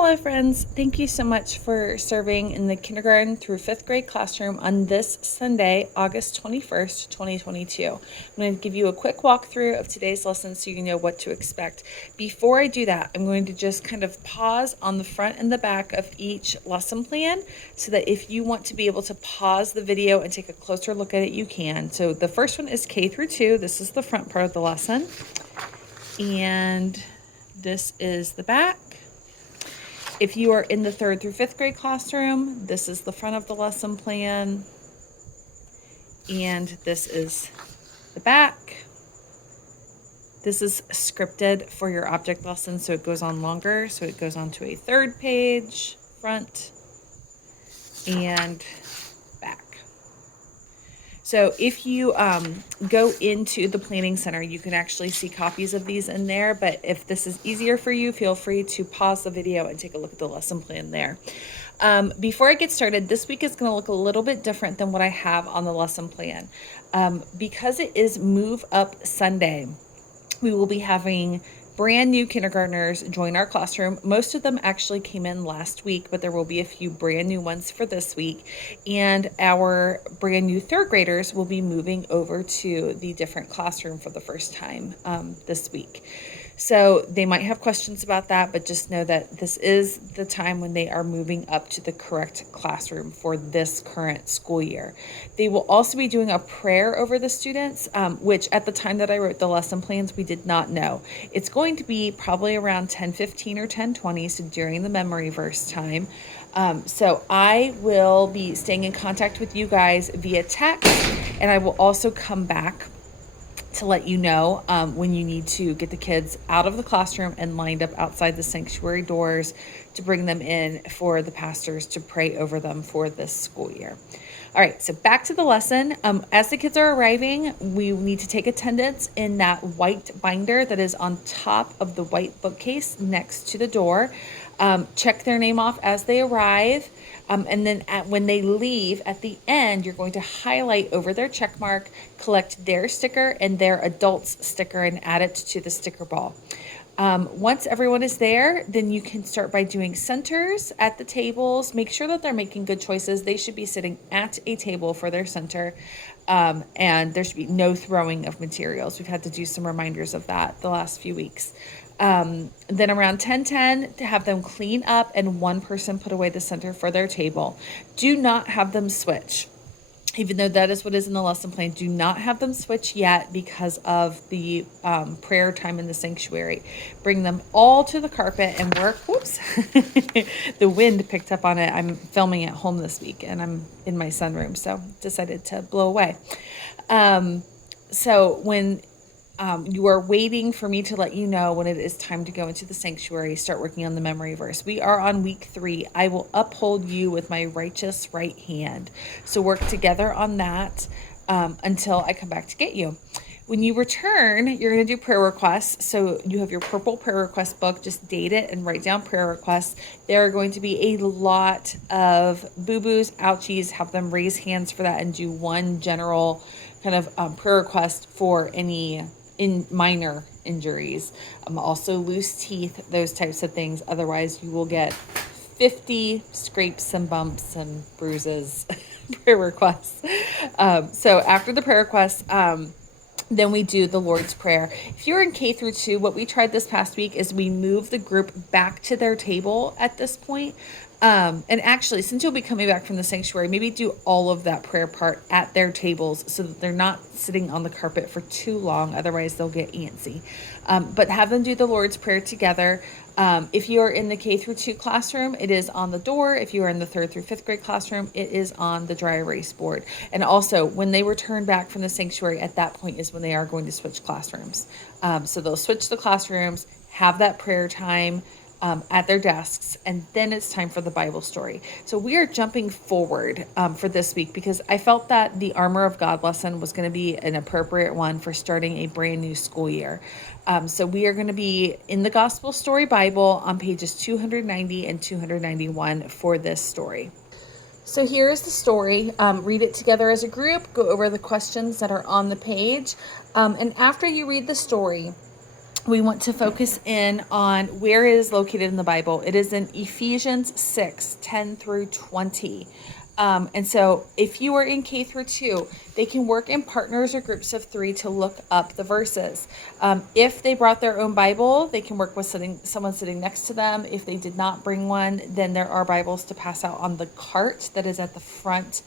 Hello friends, thank you so much for serving in the kindergarten through 5th grade classroom on this Sunday, August 21st, 2022. I'm going to give you a quick walkthrough of today's lesson so you know what to expect. Before I do that, I'm going to just kind of pause on the front and the back of each lesson plan so that if you want to be able to pause the video and take a closer look at it, you can. So the first one is K through 2. This is the front part of the lesson. And this is the back. If you are in the 3rd through 5th grade classroom, this is the front of the lesson plan, and this is the back. This is scripted for your object lesson, so it goes on longer. So it goes on to a 3rd page, front, and back. So if you go into the Planning Center, you can actually see copies of these in there, but if this is easier for you, feel free to pause the video and take a look at the lesson plan there. Before I get started, this week is going to look a little bit different than what I have on the lesson plan. Because it is Move Up Sunday, we will be having brand new kindergartners join our classroom. Most of them actually came in last week, but there will be a few brand new ones for this week. And our brand new 3rd graders will be moving over to the different classroom for the first time this week. So they might have questions about that, but just know that this is the time when they are moving up to the correct classroom for this current school year. They will also be doing a prayer over the students, which at the time that I wrote the lesson plans, we did not know. It's going to be probably around 10:15 or 10:20, so during the memory verse time. So I will be staying in contact with you guys via text, and I will also come back to let you know when you need to get the kids out of the classroom and lined up outside the sanctuary doors to bring them in for the pastors to pray over them for this school year. All right, so back to the lesson. As the kids are arriving, we need to take attendance in that white binder that is on top of the white bookcase next to the door. Check their name off as they arrive. And then when they leave at the end, you're going to highlight over their check mark, collect their sticker and their adults sticker and add it to the sticker ball. Once everyone is there, then you can start by doing centers at the tables. Make sure that they're making good choices. They should be sitting at a table for their center. And there should be no throwing of materials. We've had to do some reminders of that the last few weeks. Then around 10:10 to have them clean up and one person put away the center for their table. Do not have them switch. Even though that is what is in the lesson plan, do not have them switch yet because of the prayer time in the sanctuary. Bring them all to the carpet and work. Whoops. The wind picked up on it. I'm filming at home this week and I'm in my sunroom, so decided to blow away. So when you are waiting for me to let you know when it is time to go into the sanctuary, start working on the memory verse. We are on week 3. I will uphold you with my righteous right hand. So work together on that until I come back to get you. When you return, you're going to do prayer requests. So you have your purple prayer request book. Just date it and write down prayer requests. There are going to be a lot of boo-boos, ouchies. Have them raise hands for that and do one general kind of prayer request for any minor injuries. Also loose teeth, those types of things. Otherwise, you will get 50 scrapes and bumps and bruises prayer requests. So after the prayer requests, then we do the Lord's Prayer. If you're in K through 2, what we tried this past week is we move the group back to their table at this point. And actually, since you'll be coming back from the sanctuary, maybe do all of that prayer part at their tables so that they're not sitting on the carpet for too long. Otherwise, they'll get antsy. But have them do the Lord's Prayer together. If you are in the K through 2 classroom, it is on the door. If you are in the 3rd through 5th grade classroom, it is on the dry erase board. And also, when they return back from the sanctuary, at that point is when they are going to switch classrooms. So they'll switch the classrooms, have that prayer time at their desks, and then it's time for the Bible story. So we are jumping forward for this week because I felt that the Armor of God lesson was going to be an appropriate one for starting a brand new school year. So we are going to be in the Gospel Story Bible on pages 290 and 291 for this story. So here is the story. Read it together as a group. Go over the questions that are on the page. And after you read the story, we want to focus in on where it is located in the Bible. It is in Ephesians 6:10-20. And so if you are in K through 2, they can work in partners or groups of 3 to look up the verses. If they brought their own Bible, they can work with someone sitting next to them. If they did not bring one, then there are Bibles to pass out on the cart that is at the front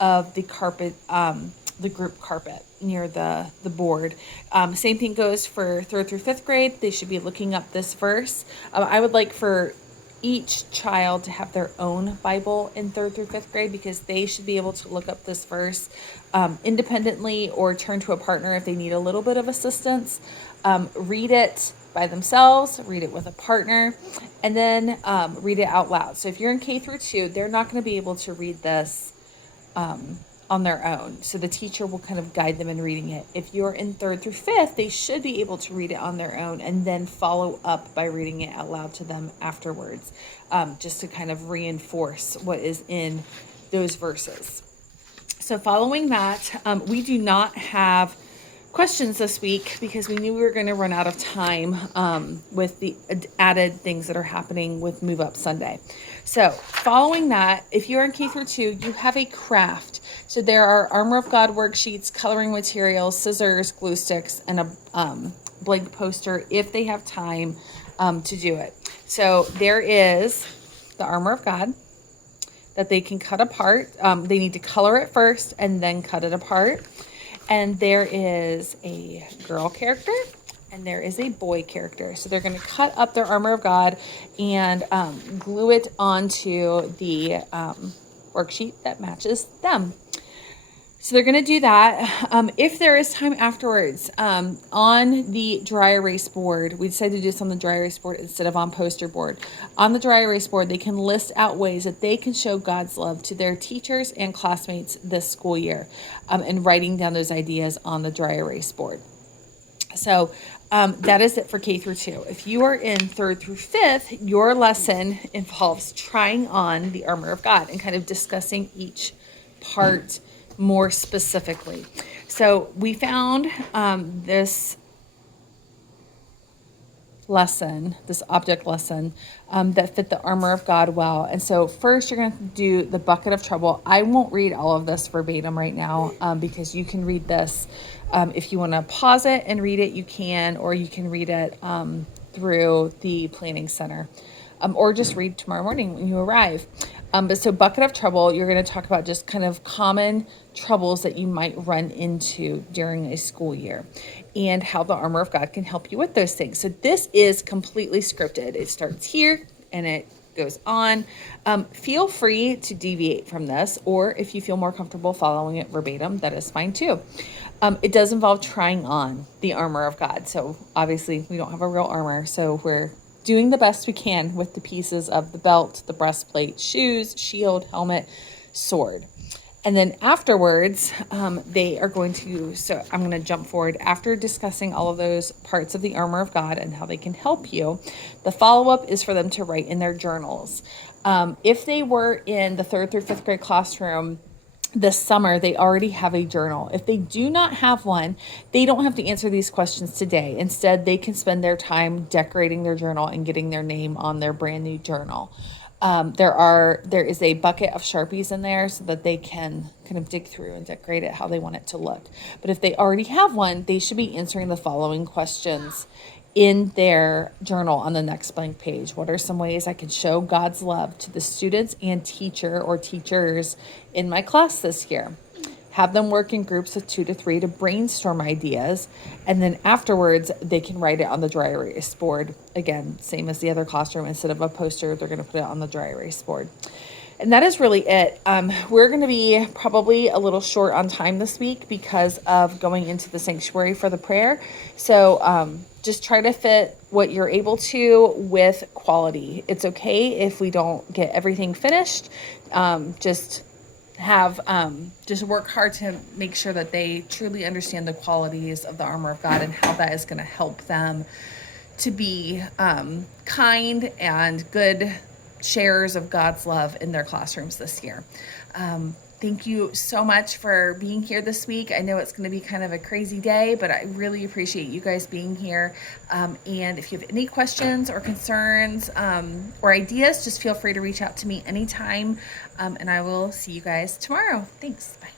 of the carpet, the group carpet near the board. Same thing goes for 3rd through 5th grade. They should be looking up this verse. I would like for each child to have their own Bible in 3rd through 5th grade, because they should be able to look up this verse independently or turn to a partner if they need a little bit of assistance. Read it by themselves, read it with a partner, and then read it out loud. So if you're in K through 2, they're not going to be able to read this on their own. So the teacher will kind of guide them in reading it. If you're in 3rd through 5th, they should be able to read it on their own and then follow up by reading it out loud to them afterwards, just to kind of reinforce what is in those verses. So following that, we do not have questions this week because we knew we were going to run out of time with the added things that are happening with Move Up Sunday. So following that, if you're in K through 2, you have a craft. So there are Armor of God worksheets, coloring materials, scissors, glue sticks, and a blank poster if they have time to do it. So there is the Armor of God that they can cut apart. They need to color it first and then cut it apart. And there is a girl character and there is a boy character. So they're going to cut up their Armor of God and glue it onto the worksheet that matches them. So they're going to do that. If there is time afterwards, on the dry erase board, we decided to do this on the dry erase board instead of on poster board. On the dry erase board, they can list out ways that they can show God's love to their teachers and classmates this school year, and writing down those ideas on the dry erase board. So that is it for K through 2. If you are in 3rd through 5th, your lesson involves trying on the Armor of God and kind of discussing each part more specifically. So we found this lesson, this object lesson, that fit the Armor of God well. And so first you're going to do the bucket of trouble. I won't read all of this verbatim right now because you can read this. If you want to pause it and read it, you can, or you can read it through the planning center, or just read tomorrow morning when you arrive. But so bucket of trouble, you're going to talk about just kind of common troubles that you might run into during a school year and how the Armor of God can help you with those things. So this is completely scripted. It starts here and it goes on. Feel free to deviate from this, or if you feel more comfortable following it verbatim, that is fine too. It does involve trying on the Armor of God. So obviously we don't have a real armor, so we're doing the best we can with the pieces of the belt, the breastplate, shoes, shield, helmet, sword. And then afterwards, they are going to, so I'm going to jump forward. After discussing all of those parts of the Armor of God and how they can help you, the follow-up is for them to write in their journals. If they were in the 3rd through 5th grade classroom this summer, they already have a journal. If they do not have one, they don't have to answer these questions today. Instead, they can spend their time decorating their journal and getting their name on their brand new journal. There is a bucket of Sharpies in there so that they can kind of dig through and decorate it how they want it to look. But if they already have one, they should be answering the following questions in their journal on the next blank page. What are some ways I can show God's love to the students and teacher or teachers in my class this year? Have them work in groups of 2 to 3 to brainstorm ideas. And then afterwards, they can write it on the dry erase board. Again, same as the other classroom. Instead of a poster, they're going to put it on the dry erase board. And that is really it. We're going to be probably a little short on time this week because of going into the sanctuary for the prayer. So just try to fit what you're able to with quality. It's okay if we don't get everything finished. Just work hard to make sure that they truly understand the qualities of the Armor of God and how that is going to help them to be kind and good sharers of God's love in their classrooms this year. Thank you so much for being here this week. I know it's going to be kind of a crazy day, but I really appreciate you guys being here. And if you have any questions or concerns or ideas, just feel free to reach out to me anytime. And I will see you guys tomorrow. Thanks. Bye.